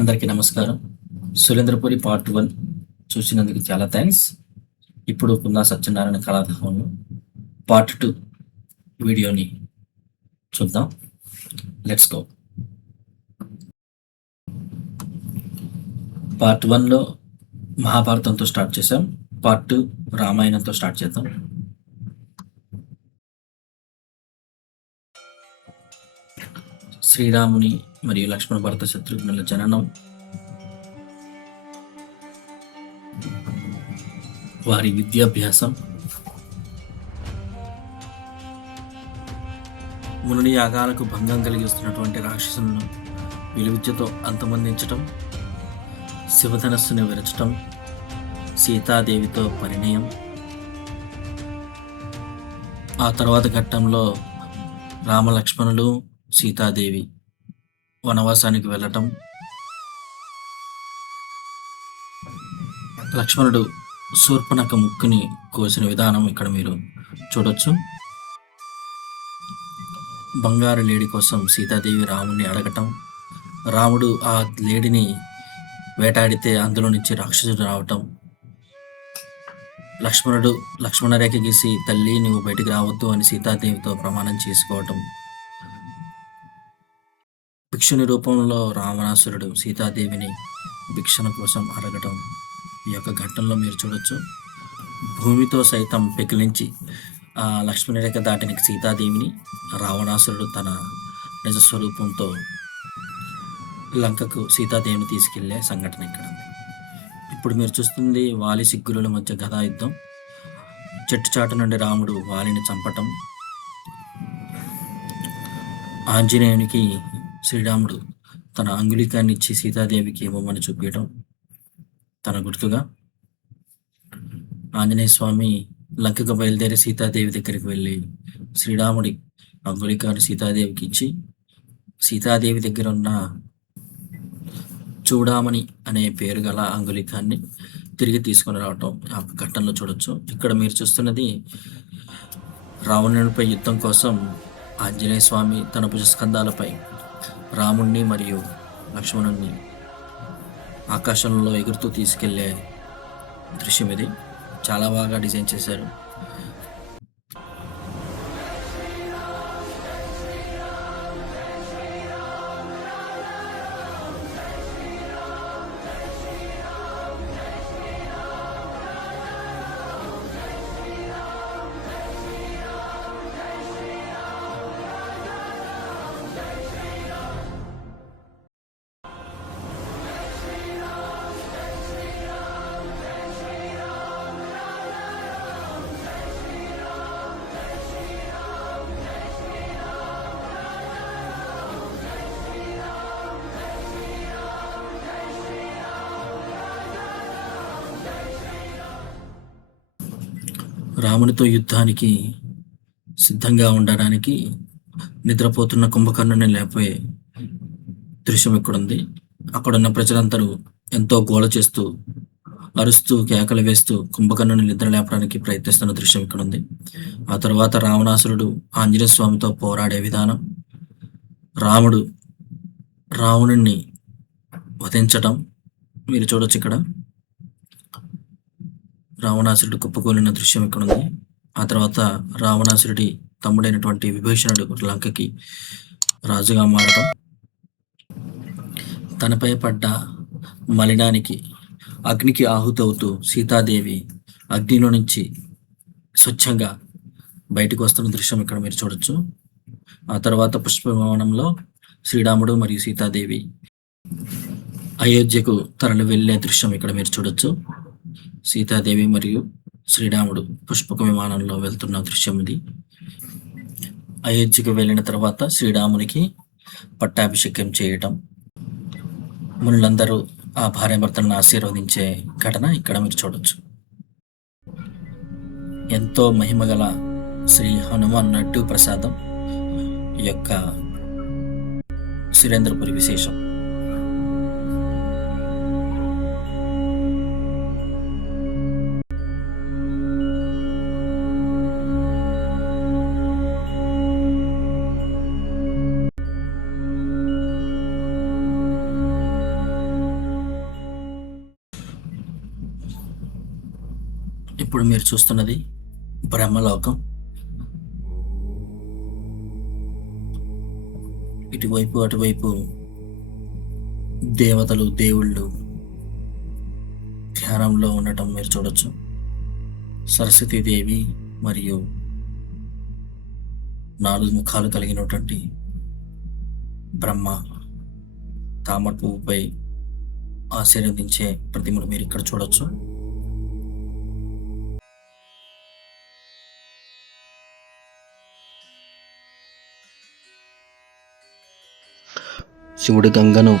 అందరికీ నమస్కారం. సురేంద్రపురి పార్ట్ 1 చూసినందుకు చాలా థ్యాంక్స్. ఇప్పుడు పున్నా సత్యనారాయణ కళాధామంలో పార్ట్ 2 వీడియోని చూద్దాం. Let's go. పార్ట్ 1లో మహాభారతంతో స్టార్ట్ చేసాం. పార్ట్ 2 రామాయణంతో స్టార్ట్ చేద్దాం. శ్రీరాముని మరియు లక్ష్మణ భరత శత్రుఘ్నుల జననం, వారి విద్యాభ్యాసం, మునుని యాగాలకు భంగం కలిగిస్తున్నటువంటి రాక్షసులను విలువిద్యతో అంతమొందించటం, శివధనస్సుని విరచటం, సీతాదేవితో పరిణయం, ఆ తర్వాత ఘట్టంలో రామలక్ష్మణులు సీతాదేవి వనవాసానికి వెళ్ళటం, లక్ష్మణుడు శూర్పణఖ ముక్కుని కోసిన విధానం ఇక్కడ మీరు చూడొచ్చు. బంగారు లేడి కోసం సీతాదేవి రాముడిని అడగటం, రాముడు ఆ లేడిని వేటాడితే అందులో నుంచి రాక్షసుడు రావటం, లక్ష్మణుడు లక్ష్మణరేఖ గీసి తల్లి నువ్వు బయటికి రావద్దు అని సీతాదేవితో ప్రమాణం చేసుకోవటం, భిక్షుని రూపంలో రావణాసురుడు సీతాదేవిని భిక్షణ కోసం అడగటం ఈ యొక్క ఘట్టంలో మీరు చూడొచ్చు. భూమితో సైతం పెకిలించి ఆ లక్ష్మణరేఖ దాటిన సీతాదేవిని రావణాసురుడు తన నిజ స్వరూపంతో లంకకు సీతాదేవిని తీసుకెళ్లే సంఘటన ఇక్కడ ఉంది. ఇప్పుడు మీరు చూస్తుంది వాలి సిగ్గుల మధ్య గదా యుద్ధం. చెట్టు చాటు నుండి రాముడు వాలిని చంపటం, ఆంజనేయునికి శ్రీరాముడు తన అంగుళికాన్ని ఇచ్చి సీతాదేవికి ఇవ్వమని చూపించడం తన గుర్తుగా. ఆంజనేయ స్వామి లంకకు బయలుదేరి సీతాదేవి దగ్గరికి వెళ్ళి శ్రీరాముడి అంగుళికాన్ని సీతాదేవికి ఇచ్చి సీతాదేవి దగ్గర ఉన్న చూడామణి అనే పేరు గల అంగుళికాన్ని తిరిగి తీసుకొని రావటం ఆ ఘట్టంలో చూడొచ్చు. ఇక్కడ మీరు చూస్తున్నది రావణునిపై యుద్ధం కోసం ఆంజనేయ స్వామి తన భుజస్కంధాలపై రాముణ్ణి మరియు లక్ష్మణుణ్ణి ఆకాశంలో ఎగురుతూ తీసుకెళ్లే దృశ్యం ఇది. చాలా బాగా డిజైన్ చేశారు. రామునితో యుద్ధానికి సిద్ధంగా ఉండడానికి నిద్రపోతున్న కుంభకర్ణుని లేపే దృశ్యం ఇక్కడుంది. అక్కడున్న ప్రజలందరూ ఎంతో గోల చేస్తూ అరుస్తూ కేకలు వేస్తూ కుంభకర్ణుని నిద్ర లేపడానికి ప్రయత్నిస్తున్న దృశ్యం ఇక్కడ ఉంది. ఆ తర్వాత రావణాసురుడు ఆంజనేయ స్వామితో పోరాడే విధానం, రాముడు రావణుణ్ణి వధించటం మీరు చూడొచ్చు. ఇక్కడ రావణాసురుడు కుప్పకూలిన దృశ్యం ఇక్కడ ఉంది. ఆ తర్వాత రావణాసురుడి తమ్ముడైనటువంటి విభీషణుడు లంకకి రాజుగా మారటం, తనపై పడ్డ మలినానికి అగ్నికి ఆహుతవుతూ సీతాదేవి అగ్నిలో నుంచి స్వచ్ఛంగా బయటకు వస్తున్న దృశ్యం ఇక్కడ మీరు చూడొచ్చు. ఆ తర్వాత పుష్పవిమానంలో శ్రీరాముడు మరియు సీతాదేవి అయోధ్యకు తరలి వెళ్ళే దృశ్యం ఇక్కడ మీరు చూడొచ్చు. సీతాదేవి మరియు శ్రీరాముడు పుష్పక విమానంలో వెళ్తున్న దృశ్యం ఇది. అయోధ్యకు వెళ్ళిన తర్వాత శ్రీరామునికి పట్టాభిషేకం చేయటం, మునులందరూ ఆ భార్యాభర్తలను ఆశీర్వదించే ఘటన ఇక్కడ మీరు చూడొచ్చు. ఎంతో మహిమగల శ్రీ హనుమాన్ నడ్డు ప్రసాదం ఈ యొక్క సురేంద్రపురి విశేషం. ఇప్పుడు మీరు చూస్తున్నది బ్రహ్మలోకం. ఇటువైపు అటువైపు దేవతలు దేవుళ్ళు ధ్యానంలో ఉండటం మీరు చూడొచ్చు. సరస్వతీదేవి మరియు 4 ముఖాలు కలిగినటువంటి బ్రహ్మ తామర పువ్వుపై ఆశీర్వదించే ప్రతిమను మీరు ఇక్కడ చూడొచ్చు. శివుడి గంగను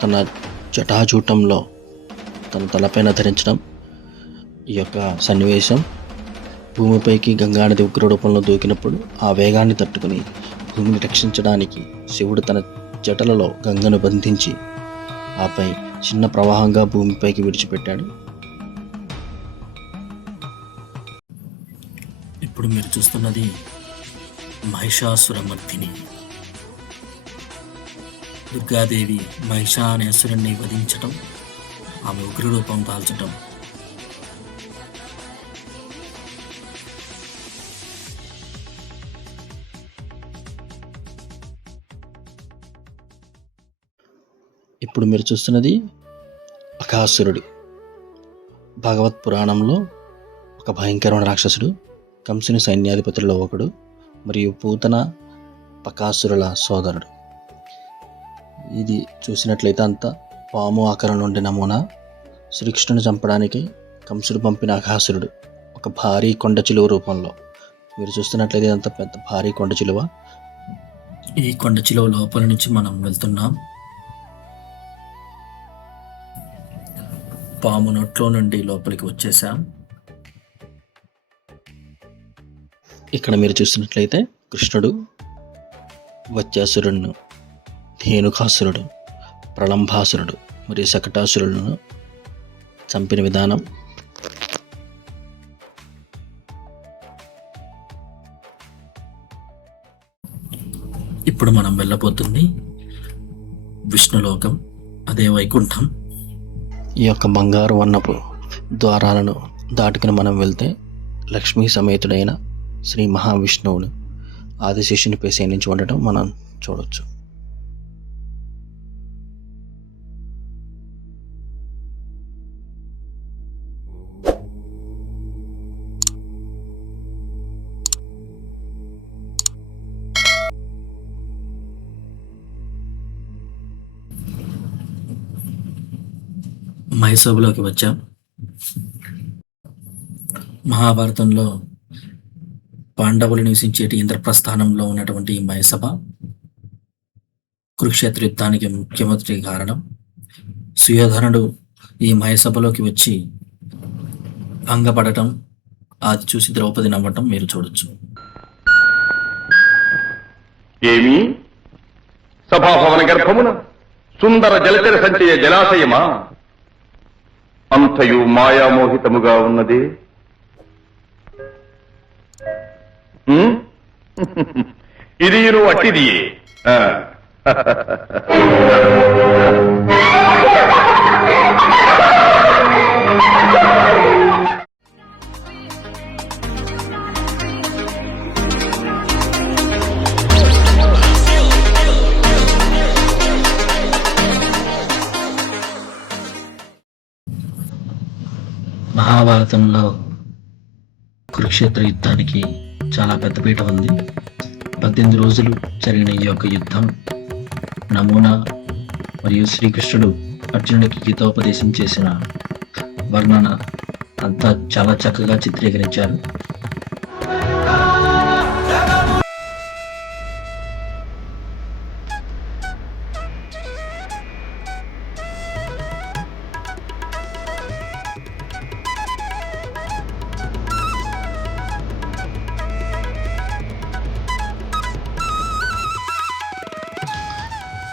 తన జటాజూటంలో తన తలపైన ధరించడం ఈ యొక్క సన్నివేశం. భూమిపైకి గంగానది ఉగ్ర రూపంలో దూకినప్పుడు ఆ వేగాన్ని తట్టుకుని భూమిని రక్షించడానికి శివుడు తన జటలలో గంగను బంధించి ఆపై చిన్న ప్రవాహంగా భూమిపైకి విడిచిపెట్టాడు. ఇప్పుడు మీరు చూస్తున్నది మహిషాసురమర్దిని. దుర్గాదేవి మహిషా అనే అసురుణ్ణి వధించటం, ఆమె ఉగ్రరూపం దాల్చటం. ఇప్పుడు మీరు చూస్తున్నది అఘాసురుడు. భగవత్ పురాణంలో ఒక భయంకరమైన రాక్షసుడు, కంసుని సైన్యాధిపతుల్లో ఒకడు మరియు పూతన బకాసురుల సోదరుడు. ఇది చూసినట్లయితే అంతా పాము ఆకారంలో ఉండే నమూనా. శ్రీకృష్ణుని చంపడానికి కంసుడు పంపిన అఘాసురుడు ఒక భారీ కొండ చిలువ రూపంలో. మీరు చూస్తున్నట్లయితే అంత పెద్ద భారీ కొండ చిలువ. ఈ కొండ చిలువ లోపల నుంచి మనం వెళ్తున్నాం. పాము నోట్లో నుండి లోపలికి వచ్చేసాం. ఇక్కడ మీరు చూస్తున్నట్లయితే కృష్ణుడు వత్యాసురుడును, ధేనుకాసురుడు, ప్రళంబాసురుడు మరియు శకటాసురులను చంపిన విధానం. ఇప్పుడు మనం వెళ్ళబోతుంది విష్ణులోకం, అదే వైకుంఠం. ఈ యొక్క బంగారు వర్ణపు ద్వారాలను దాటుకుని మనం వెళ్తే లక్ష్మీ సమేతుడైన శ్రీ మహావిష్ణువును ఆదిశేషునిపై శయనించి ఉండటం మనం చూడవచ్చు. మహిసభలోకి వచ్చాం. మహాభారతంలో పాండవులు నివసించేటి ఇంద్రప్రస్థానంలో ఉన్నటువంటి ఈ మహిసభ కురుక్షేత్ర యుద్ధానికి ముఖ్యమంత్రి కారణం. సుయోధనుడు ఈ మహిసభలోకి వచ్చి భంగపడటం, అది చూసి ద్రౌపది నవ్వటం మీరు చూడొచ్చు. ఏమి సభాభవన గర్భమున సుందర జలచర సంచయ జలాశయమా? అంతయు మాయామోహితముగా ఉన్నది. ఇది అట్టిదియే. మహాభారతంలో కురుక్షేత్ర యుద్ధానికి చాలా పెద్దపీట ఉంది. 18 రోజులు జరిగిన ఈ యొక్క యుద్ధం నమూనా మరియు శ్రీకృష్ణుడు అర్జునుడికి గీతోపదేశం చేసిన వర్ణన అంతా చాలా చక్కగా చిత్రీకరించారు.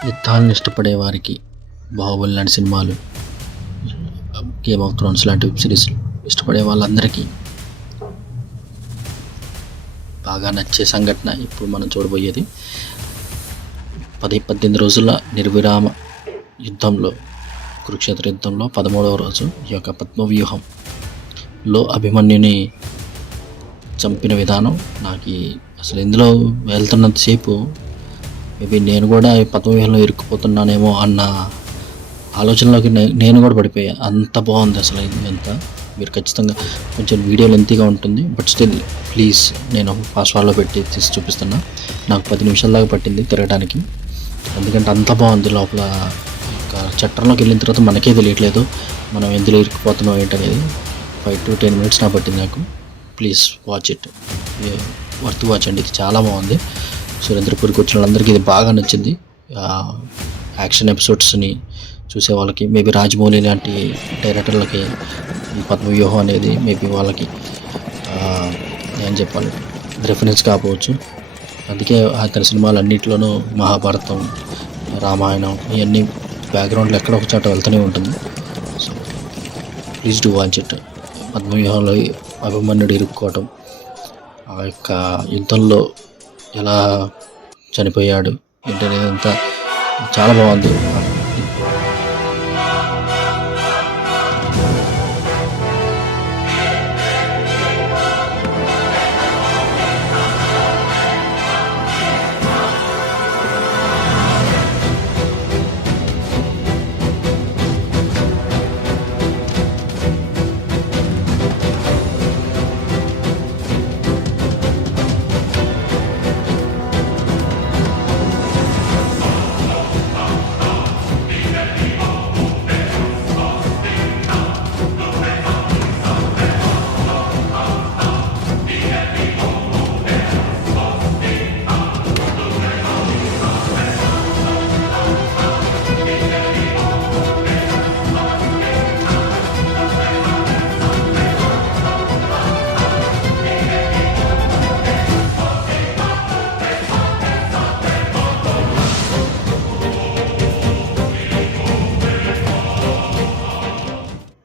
యుద్ధాలను ఇష్టపడే వారికి బాహుబలి లాంటి సినిమాలు, గేమ్ ఆఫ్ థ్రోన్స్ లాంటి వెబ్ సిరీస్ ఇష్టపడే వాళ్ళందరికీ బాగా నచ్చే సంఘటన ఇప్పుడు మనం చూడబోయేది. 18 రోజుల నిర్విరామ యుద్ధంలో, కురుక్షేత్ర యుద్ధంలో 13వ రోజు ఈ యొక్క పద్మవ్యూహం లో అభిమన్యుని చంపిన విధానం నాకు అసలు ఇందులో వెళ్తున్నంతసేపు మేబీ నేను కూడా ఈ పదవ్యూహంలో ఇరుక్కుపోతున్నానేమో అన్న ఆలోచనలోకి నేను కూడా పడిపోయా. అంత బాగుంది అసలు ఇదంతా. మీరు ఖచ్చితంగా కొంచెం వీడియో లెంతీగా ఉంటుంది, బట్ స్టిల్ ప్లీజ్ నేను ఫాస్ట్ ఫార్వర్డ్లో పెట్టి తీసి చూపిస్తున్నా. నాకు 10 నిమిషాల దాకా పట్టింది తిరగడానికి, ఎందుకంటే అంత బాగుంది. లోపల ఒక చట్టంలోకి వెళ్ళిన తర్వాత మనకే తెలియట్లేదు మనం ఎందులో ఇరుక్కుపోతున్నాం ఏంటనేది. 5 to 10 minutes నా పట్టింది నాకు. Please watch it, worth watch అండి. ఇది చాలా బాగుంది. సురేంద్రపూర్కి వచ్చిన వాళ్ళందరికీ ఇది బాగా నచ్చింది. యాక్షన్ ఎపిసోడ్స్ని చూసే వాళ్ళకి, మేబీ రాజమౌళి లాంటి డైరెక్టర్లకి ఈ పద్మవ్యూహం అనేది మేబీ వాళ్ళకి ఏం చెప్పాలి రిఫరెన్స్ కాకపోవచ్చు. అందుకే అతని సినిమాలు అన్నింటిలోనూ మహాభారతం, రామాయణం ఇవన్నీ బ్యాక్గ్రౌండ్లో ఎక్కడ ఒక చోట వెళ్తూనే ఉంటుంది. So please do watch it. పద్మవ్యూహంలో అభిమన్యుడు ఇరుక్కోవటం, ఆ యొక్క యుద్ధంలో ఎలా చనిపోయాడు ఏంటనేది అంతా చాలా బాగుంది.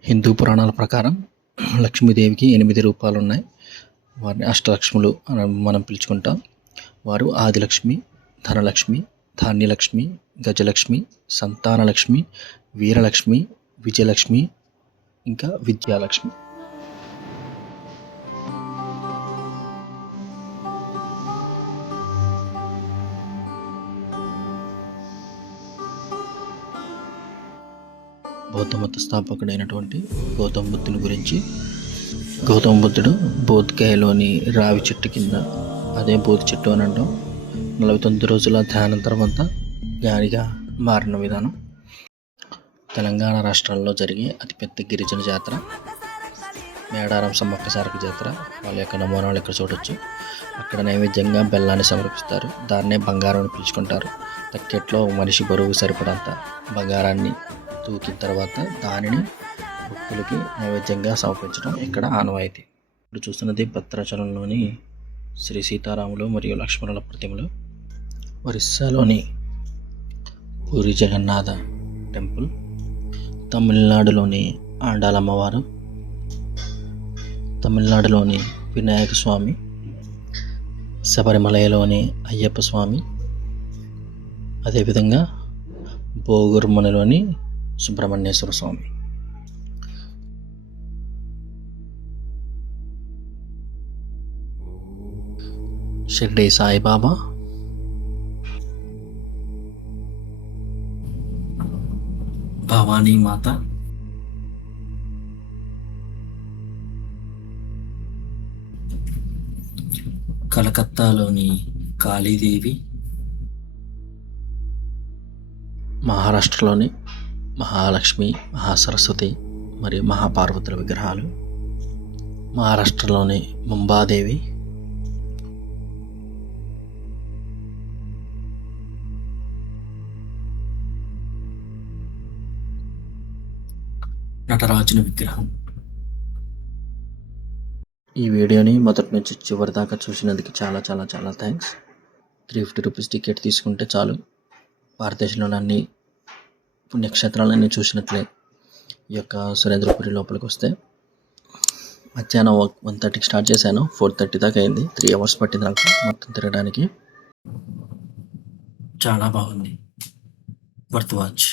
హిందూ పురాణాల ప్రకారం లక్ష్మీదేవికి 8 రూపాలు ఉన్నాయి. వారిని అష్టలక్ష్ములు అని మనం పిలుచుకుంటాం. వారు ఆదిలక్ష్మి, ధనలక్ష్మి, ధాన్యలక్ష్మి, గజలక్ష్మి, సంతానలక్ష్మి, వీరలక్ష్మి, విజయలక్ష్మి, ఇంకా విద్యాలక్ష్మి. బౌద్ధ మత స్థాపకుడైనటువంటి గౌతమ బుద్ధుని గురించి, గౌతమ బుద్ధుడు బోధ్గయలోని రావి చెట్టు కింద, అదే బోధి చెట్టు అని అంటాం, 49 రోజుల ధ్యానం తర్వాత జ్ఞానిగా మారిన విధానం. తెలంగాణ రాష్ట్రాల్లో జరిగే అతిపెద్ద గిరిజన జాతర మేడారం సమ్మక్క సారక జాతర. వాళ్ళ యొక్క నమూనాలు ఇక్కడ చూడొచ్చు. అక్కడ నైవేద్యంగా బెల్లాన్ని సమర్పిస్తారు. దాన్నే బంగారం అని పిలుచుకుంటారు. తక్కెట్లో మనిషి బరువు సరిపడంత బంగారాన్ని తూకిన తర్వాత దానిని భక్తులకి నైవేద్యంగా సమర్పించడం ఇక్కడ ఆనవాయితీ. ఇప్పుడు చూస్తున్నది భద్రాచలంలోని శ్రీ సీతారాములు మరియు లక్ష్మణుల ప్రతిమలు. ఒరిస్సాలోని పూరి జగన్నాథ టెంపుల్, తమిళనాడులోని ఆండాలమ్మవారు, తమిళనాడులోని వినాయక స్వామి, శబరిమలలోని అయ్యప్ప స్వామి, అదేవిధంగా బోగుర్మనలోని సుబ్రహ్మణ్యేశ్వర స్వామి. షిర్డీ సాయిబాబా, భవానీ మాత, కలకత్తాలోని కాళీదేవి, మహారాష్ట్రలోని మహాలక్ష్మి, మహాసరస్వతి మరియు మహాపార్వతుల విగ్రహాలు, మహారాష్ట్రలోని ముంబాదేవి, నటరాజుని విగ్రహం. ఈ వీడియోని మొదటి నుంచి చివరి దాకా చూసినందుకు చాలా చాలా చాలా థ్యాంక్స్. 350 రూపీస్ టికెట్ తీసుకుంటే చాలు భారతదేశంలోని అన్ని పుణ్యక్షేత్రాలన్నీ చూసినట్లే. ఈ యొక్క సురేంద్రపురి లోపలికి వస్తే మధ్యాహ్నం 1:30కి స్టార్ట్ చేశాను, 4:30 దాకా అయింది. 3 hours పట్టింది నాకు మొత్తం తిరగడానికి. చాలా బాగుంది, వర్త్ వాచ్.